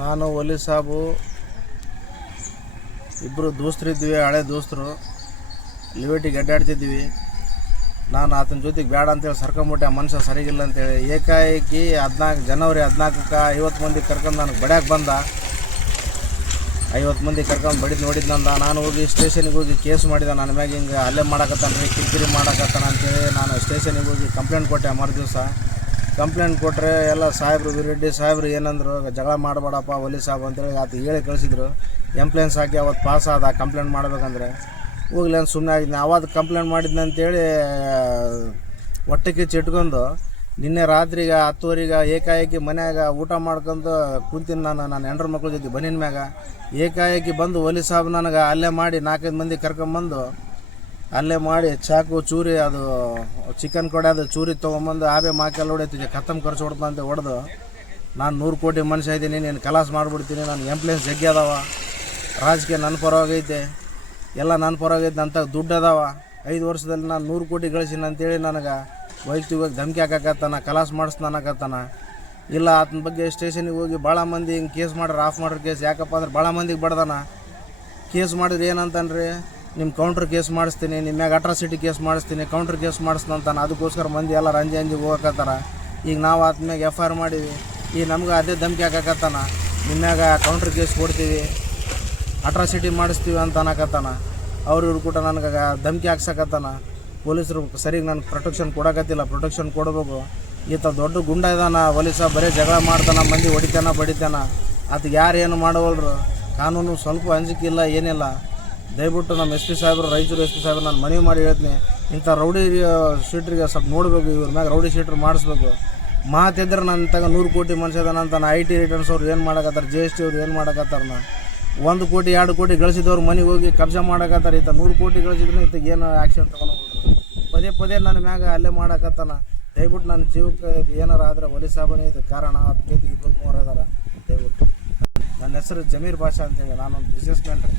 ನಾನು ವಲಿ ಸಾಬು ಇಬ್ಬರು ದೋಸ್ತರಿದ್ವಿ, ಹಳೆ ದೋಸ್ತರು. ಲಿಬರ್ಟಿಗೆ ಅಡ್ಡಾಡ್ತಿದ್ವಿ. ನಾನು ಆತನ ಜೊತೆಗೆ ಬೇಡ ಅಂತೇಳಿ ಸರ್ಕೊಂಬಿಟ್ಟೆ. ಆ ಮನುಷ್ಯ ಸರಿಗಿಲ್ಲ ಅಂತೇಳಿ ಏಕಾಏಕಿ ಜನವರಿ 14ಕ್ಕೆ 50 ಮಂದಿ ಕರ್ಕೊಂಡು ನನಗೆ ಬಡ್ಯಾಕೆ ಬಂದ. 50 ಮಂದಿ ಕರ್ಕೊಂಡು ಬಡಿದು ನೋಡಿದ್ನಂದ. ನಾನು ಹೋಗಿ ಸ್ಟೇಷನಿಗೆ ಹೋಗಿ ಕೇಸ್ ಮಾಡಿದೆ. ನನ್ನ ಮ್ಯಾಗ ಹಿಂಗೆ ಹಲ್ಲೆ ಮಾಡಕತ್ತಾನ, ಕಿರಿಕಿರಿ ಮಾಡಕತ್ತಾನ ಅಂತೇಳಿ ನಾನು ಸ್ಟೇಷನಿಗೆ ಹೋಗಿ ಕಂಪ್ಲೇಂಟ್ ಕೊಟ್ಟೆ. ಮರುದಿವಸ ಕಂಪ್ಲೇಂಟ್ ಕೊಟ್ಟರೆ ಎಲ್ಲ ಸಾಹೇಬ್ರು, ವಿರೆಡ್ಡಿ ಸಾಹೇಬ್ರು ಏನಂದ್ರು, ಜಗಳ ಮಾಡಬೇಡಪ್ಪ ವಲಿ ಸಾಬ್ ಅಂತೇಳಿ ಆತ ಹೇಳಿ ಕಳಿಸಿದ್ರು. ಎಂಪ್ಲೇನ್ಸ್ ಹಾಕಿ ಅವತ್ತು ಪಾಸ್ ಆದ. ಕಂಪ್ಲೇಂಟ್ ಮಾಡಬೇಕಂದ್ರೆ ಹೋಗ್ಲಿ ಅಂತ ಸುಮ್ಮನೆ ಆಗಿದ್ದೆ. ಅವಾಗ ಕಂಪ್ಲೇಂಟ್ ಮಾಡಿದ್ನಂತೇಳಿ ಹೊಟ್ಟೆ ಕಿಚ್ಚು ಇಟ್ಕೊಂಡು ನಿನ್ನೆ ರಾತ್ರಿಗೆ 10ವರೆಗೆ ಏಕಾಏಕಿ ಮನ್ಯಾಗ ಊಟ ಮಾಡ್ಕೊಂಡು ಕುಂತೀನಿ. ನನ್ನ ಹೆಂಡ್ರ ಮಕ್ಳ ಜೊತೆ ಬನ್ನಿನ ಮ್ಯಾಗ ಏಕಾಏಕಿ ಬಂದು ವಲಿ ಸಾಬ್ ನನಗೆ ಅಲ್ಲೇ ಮಾಡಿ 4-5 ಮಂದಿ ಕರ್ಕೊಂಬಂದು ಅಲ್ಲೇ ಮಾಡಿ ಚಾಕು ಚೂರಿ, ಅದು ಚಿಕನ್ ಕೊಡೆ, ಅದು ಚೂರಿ ತೊಗೊಂಬಂದು ಆಬೆ ಮಾಕೆಲ್ಲ ಹೊಡಿತೀವಿ, ಖತಮ್ ಖರ್ಚು ಹೊಡ್ದಂತ ಹೊಡೆದು ನಾನು 100 ಕೋಟಿ ಮನುಷ್ಯ ಇದ್ದೀನಿ, ನೀನು ಕಲಾಸ್ ಮಾಡಿಬಿಡ್ತೀನಿ, ನಾನು ಎಂಪ್ಲೇನ್ಸ್ ಜಗ್ಗಿ ಅದಾವ, ರಾಜಕೀಯ ನನ್ನ ಪರವಾಗೈತೆ, ಎಲ್ಲ ನನ್ನ ಪರವಾಗೈತೆ ಅಂತ ದುಡ್ಡು ಅದಾವ, 5 ವರ್ಷದಲ್ಲಿ ನಾನು 100 ಕೋಟಿ ಗಳಿಸಿನ ಅಂತೇಳಿ ನನಗೆ ವೈಯಕ್ತಿಕವಾಗಿ ಧಮಕಿ ಹಾಕಕತ್ತಾನ, ಕಲಾಸ್ ಮಾಡಿಸ್ತಾನ ಅನ್ನಕತ್ತಾನ. ಇಲ್ಲ, ಆತನ ಬಗ್ಗೆ ಸ್ಟೇಷನಿಗೆ ಹೋಗಿ ಭಾಳ ಮಂದಿ ಹಿಂಗೆ ಕೇಸ್ ಮಾಡ್ರೆ, ಆಫ್ ಮಾಡ್ರೆ ಕೇಸ್. ಯಾಕಪ್ಪ ಅಂದ್ರೆ ಭಾಳ ಮಂದಿಗೆ ಬಡ್ದಾನ. ಕೇಸ್ ಮಾಡಿದ್ರೆ ಏನಂತಾನ್ರಿ, ನಿಮ್ಮ ಕೌಂಟ್ರ್ ಕೇಸ್ ಮಾಡಿಸ್ತೀನಿ, ನಿಮ್ಮ ಮ್ಯಾಗ ಅಟ್ರಾಸಿಟಿ ಕೇಸ್ ಮಾಡಿಸ್ತೀನಿ, ಕೌಂಟ್ರ್ ಕೇಸ್ ಮಾಡಿಸ್ತಾನೆ. ಅದಕ್ಕೋಸ್ಕರ ಮಂದಿ ಎಲ್ಲ ರಂಜಿ ಹೋಗಕತ್ತಾರ. ಈಗ ನಾವು ಆತ ಮ್ಯಾಗ FIR ಮಾಡೀವಿ. ಈಗ ನಮ್ಗೆ ಅದೇ ಧಮಕಿ ಹಾಕಕತ್ತಾನ, ನಿಮ್ಮ ಮ್ಯಾಗ ಕೌಂಟ್ರ್ ಕೇಸ್ ಕೊಡ್ತೀವಿ, ಅಟ್ರಾಸಿಟಿ ಮಾಡಿಸ್ತೀವಿ ಅಂತ ಅನ್ನಕತ್ತಾನ. ಇವ್ರು ಕೂಡ ನನಗೆ ಧಮಕಿ ಹಾಕ್ಸಕತ್ತಾನ. ಪೊಲೀಸರು ಸರಿಗೆ ನನಗೆ ಪ್ರೊಟೆಕ್ಷನ್ ಕೊಡಕತ್ತಿಲ್ಲ, ಪ್ರೊಟೆಕ್ಷನ್ ಕೊಡಬೇಕು. ಈತ ದೊಡ್ಡ ಗುಂಡ ಇದ್ದಾನ ವಲಿ ಸಾಬ್, ಬರೀ ಜಗಳ ಮಾಡ್ತಾನ, ಮಂದಿ ಹೊಡಿತಾನ ಬಡಿತಾನ. ಅದಕ್ಕೆ ಯಾರು ಏನು ಮಾಡೋವಲ್ರು. ಕಾನೂನು ಸ್ವಲ್ಪ ಅಂಜಿಕಿಲ್ಲ, ಏನಿಲ್ಲ. ದಯವಿಟ್ಟು ನಮ್ಮ SP ಸಾಹೇಬರು, ರಾಯಚೂರು SP ಸಾಹೇಬರು ನಾನು ಮನವಿ ಮಾಡಿ ಹೇಳ್ತೀನಿ, ಇಂಥ ರೌಡಿ ಶೀಟ್ರಿಗೆ ಸ್ವಲ್ಪ ನೋಡಬೇಕು, ಇವ್ರ ಮ್ಯಾಗ ರೌಡಿ ಶೀಟ್ರ್ ಮಾಡಿಸ್ಬೇಕು. ಮಾತಿದ್ರೆ ನನ್ನ ತಗ 100 ಕೋಟಿ ಮನುಷ್ಯ ಇದಾನಂತ. IT ರಿಟರ್ನ್ಸ್ ಅವ್ರು ಏನು ಮಾಡಕತ್ತಾರೆ, GST ಅವ್ರು ಏನು ಮಾಡಕತ್ತಾರ. 1 ಕೋಟಿ 2 ಕೋಟಿ ಗಳಿಸಿದವ್ರು ಮನೆಗೆ ಹೋಗಿ ಕಬ್ಜಾ ಮಾಡಕತ್ತಾರೆ. ಇಂಥ 100 ಕೋಟಿ ಗಳಿಸಿದ್ರೆ ಇಂಥ ಏನು ಆ್ಯಕ್ಷನ್ ತೊಗೊಂಡು ಪದೇ ನನ್ನ ಮ್ಯಾಗ ಅಲ್ಲೇ ಮಾಡಕತ್ತಾನ. ದಯವಿಟ್ಟು ನನ್ನ ಜೀವಕ್ಕೆ ಏನಾರು ಆದರೆ ವಲಿ ಸಾಬನೇ ಇದು ಕಾರಣ. 2-3 ಇದಾರೆ. ದಯವಿಟ್ಟು ನನ್ನ ಹೆಸರು ಜಮೀರ್ ಬಾಷಾ ಅಂತೇಳಿ, ನಾನೊಂದು ಬಿಸ್ನೆಸ್ ಮ್ಯಾನ್ ರೀ.